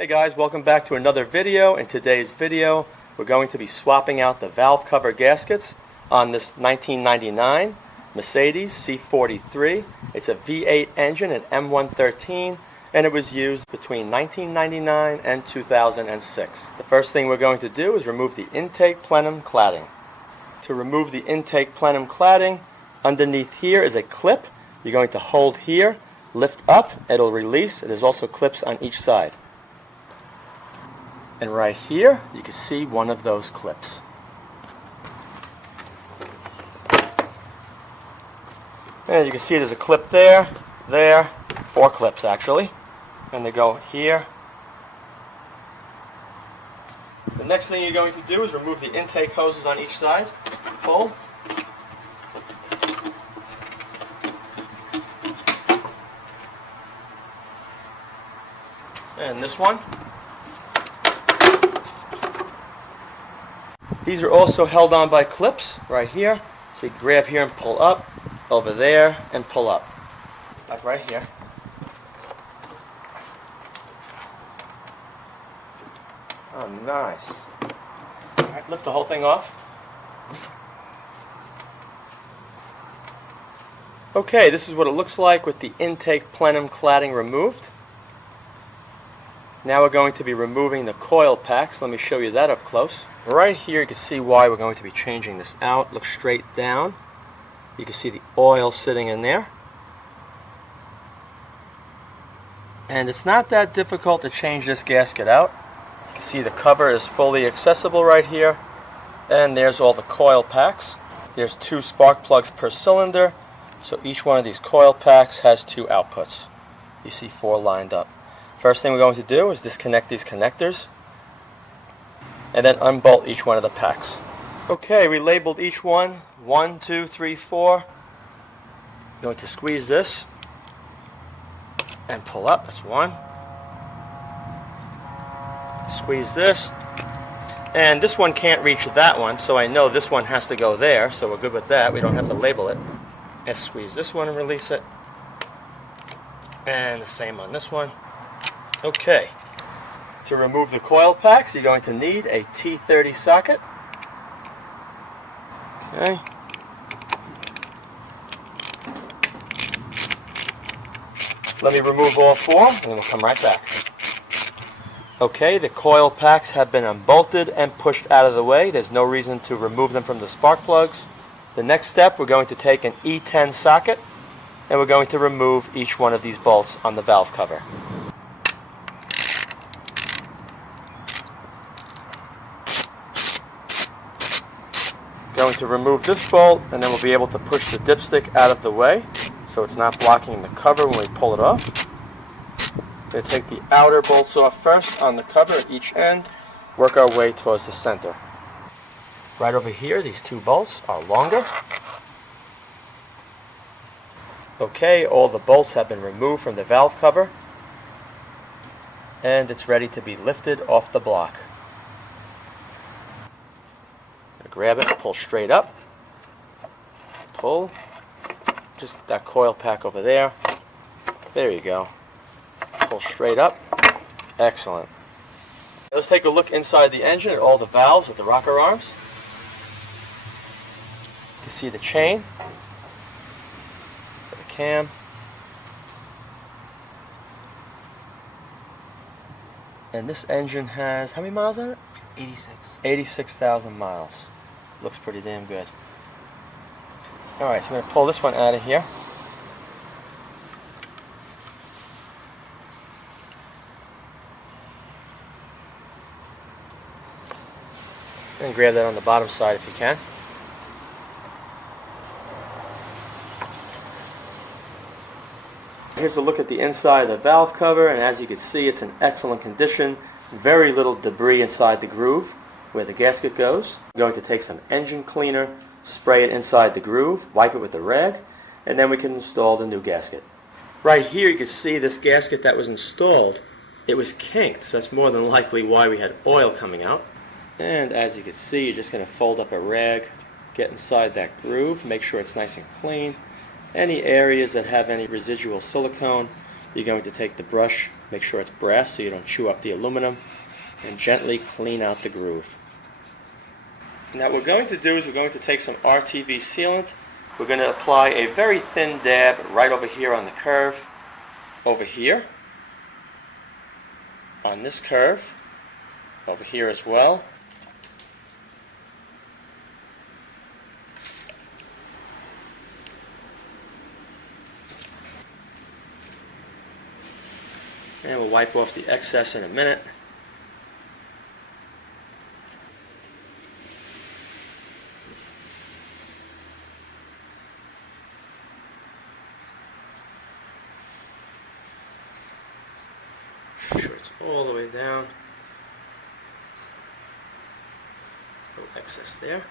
Hey guys, welcome back to another video. In today's video, we're going to be swapping out the valve cover gaskets on this 1999 Mercedes C43. It's a V8 engine, an M113, and it was used between 1999 and 2006. The first thing we're going to do is remove the intake plenum cladding. To remove the intake plenum cladding, underneath here is a clip. You're going to hold here, lift up, it'll release. There's also clips on each side. And right here, you can see one of those clips. And you can see there's a clip there, 4 clips actually. And they go here. The next thing you're going to do is remove the intake hoses on each side. Pull. And this one. These are also held on by clips right here. So you grab here and pull up, over there and pull up. Like right here. Oh, nice. Alright, lift the whole thing off. Okay, this is what it looks like with the intake plenum cladding removed. Now we're going to be removing the coil packs. Let me show you that up close. Right here you can see why we're going to be changing this out. Look straight down. You can see the oil sitting in there. And it's not that difficult to change this gasket out. You can see the cover is fully accessible right here. And there's all the coil packs. There's 2 spark plugs per cylinder. So each one of these coil packs has 2 outputs. You see 4 lined up. First thing we're going to do is disconnect these connectors and then unbolt each one of the packs. Okay, we labeled each one 1, 2, 3, 4. You're going to squeeze this and pull up. That's 1. Squeeze this. And this one can't reach that one, so I know this one has to go there, so we're good with that. We don't have to label it. And squeeze this one and release it. And the same on this one. Okay. To remove the coil packs, you're going to need a T30 socket. Okay. Let me remove all 4, and then we'll come right back. Okay, the coil packs have been unbolted and pushed out of the way. There's no reason to remove them from the spark plugs. The next step, we're going to take an E10 socket, and we're going to remove each one of these bolts on the valve cover. Going to remove this bolt, and then we'll be able to push the dipstick out of the way so it's not blocking the cover when we pull it off. We're going to take the outer bolts off first on the cover at each end, work our way towards the center. Right over here, these 2 bolts are longer. Okay, all the bolts have been removed from the valve cover, and it's ready to be lifted off the block. Grab it, pull straight up, pull, just that coil pack over there, there you go, pull straight up, excellent. Let's take a look inside the engine at all the valves with the rocker arms. You can see the chain, the cam, and this engine has, how many miles on it? 86. 86,000 miles. Looks pretty damn good. Alright, so I'm going to pull this one out of here. And grab that on the bottom side if you can. Here's a look at the inside of the valve cover, and as you can see, it's in excellent condition. Very little debris inside the groove where the gasket goes. We're going to take some engine cleaner, spray it inside the groove, wipe it with a rag, and then we can install the new gasket. Right here you can see this gasket that was installed, it was kinked, so that's more than likely why we had oil coming out. And as you can see, you're just going to fold up a rag, get inside that groove, make sure it's nice and clean. Any areas that have any residual silicone, you're going to take the brush Make sure it's brass so you don't chew up the aluminum, and gently clean out the groove. Now what we're going to do is we're going to take some RTV sealant. We're going to apply a very thin dab right over here on the curve, over here, on this curve, over here as well. And we'll wipe off the excess in a minute. Make sure it's all the way down. No excess there.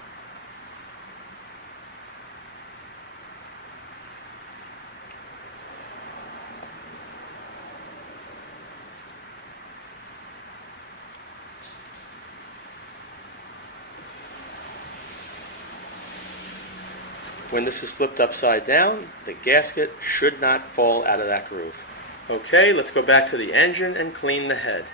When this is flipped upside down, the gasket should not fall out of that groove. Okay, let's go back to the engine and clean the head.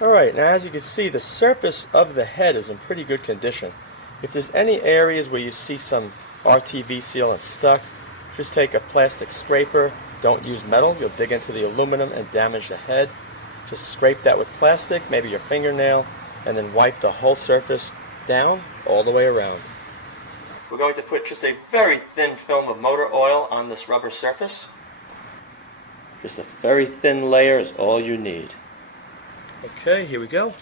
Alright, now as you can see, the surface of the head is in pretty good condition. If there's any areas where you see some RTV sealant stuck, just take a plastic scraper. Don't use metal, you'll dig into the aluminum and damage the head. Just scrape that with plastic, maybe your fingernail, and then wipe the whole surface down all the way around. We're going to put just a very thin film of motor oil on this rubber surface. Just a very thin layer is all you need. Okay, here we go.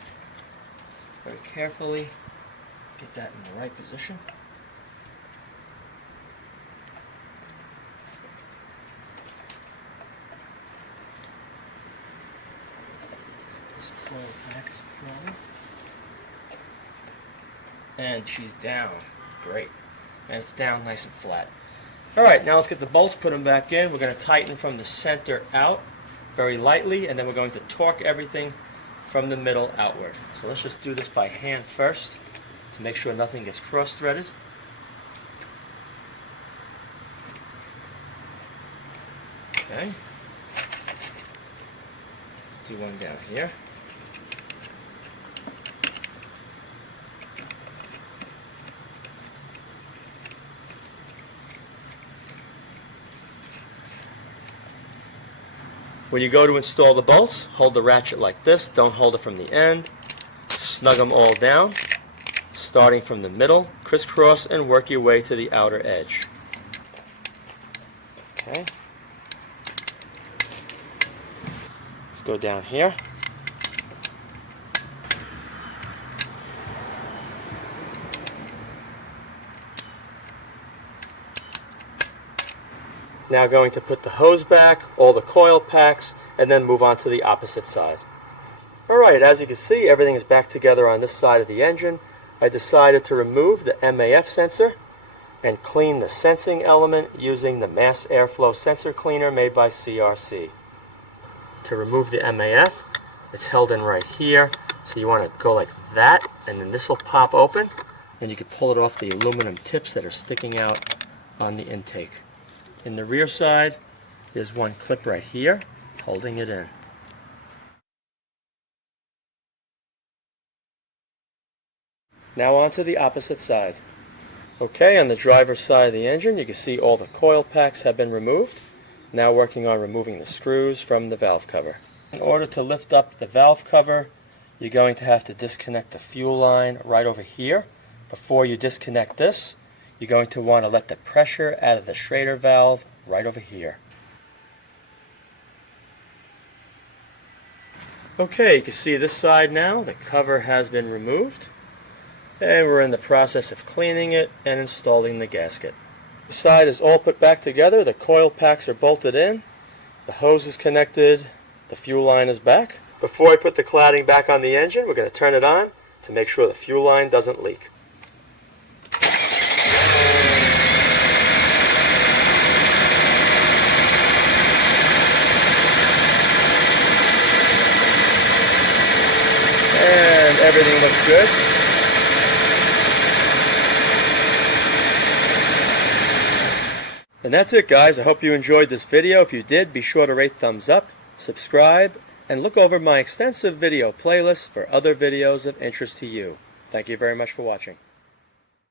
Very carefully get that in the right position. This coil back is falling. And she's down. Great. And it's down nice and flat. Alright, now let's get the bolts, put them back in. We're going to tighten from the center out very lightly, and then we're going to torque everything from the middle outward. So let's just do this by hand first to make sure nothing gets cross-threaded. Okay. Let's do one down here. When you go to install the bolts, hold the ratchet like this. Don't hold it from the end. Snug them all down, starting from the middle, crisscross, and work your way to the outer edge. Okay. Let's go down here. Now going to put the hose back, all the coil packs, and then move on to the opposite side. Alright, as you can see, everything is back together on this side of the engine. I decided to remove the MAF sensor and clean the sensing element using the mass airflow sensor cleaner made by CRC. To remove the MAF, it's held in right here, so you want to go like that, and then this will pop open, and you can pull it off the aluminum tips that are sticking out on the intake. In the rear side, there's one clip right here, holding it in. Now on to the opposite side. Okay, on the driver's side of the engine, you can see all the coil packs have been removed. Now working on removing the screws from the valve cover. In order to lift up the valve cover, you're going to have to disconnect the fuel line right over here. Before you disconnect this, you're going to want to let the pressure out of the Schrader valve right over here. Okay, you can see this side now, the cover has been removed, and we're in the process of cleaning it and installing the gasket. The side is all put back together, the coil packs are bolted in, the hose is connected, the fuel line is back. Before I put the cladding back on the engine, we're going to turn it on to make sure the fuel line doesn't leak. And everything looks good. And that's it, guys. I hope you enjoyed this video. If you did, be sure to rate thumbs up, subscribe, and look over my extensive video playlist for other videos of interest to you. Thank you very much for watching.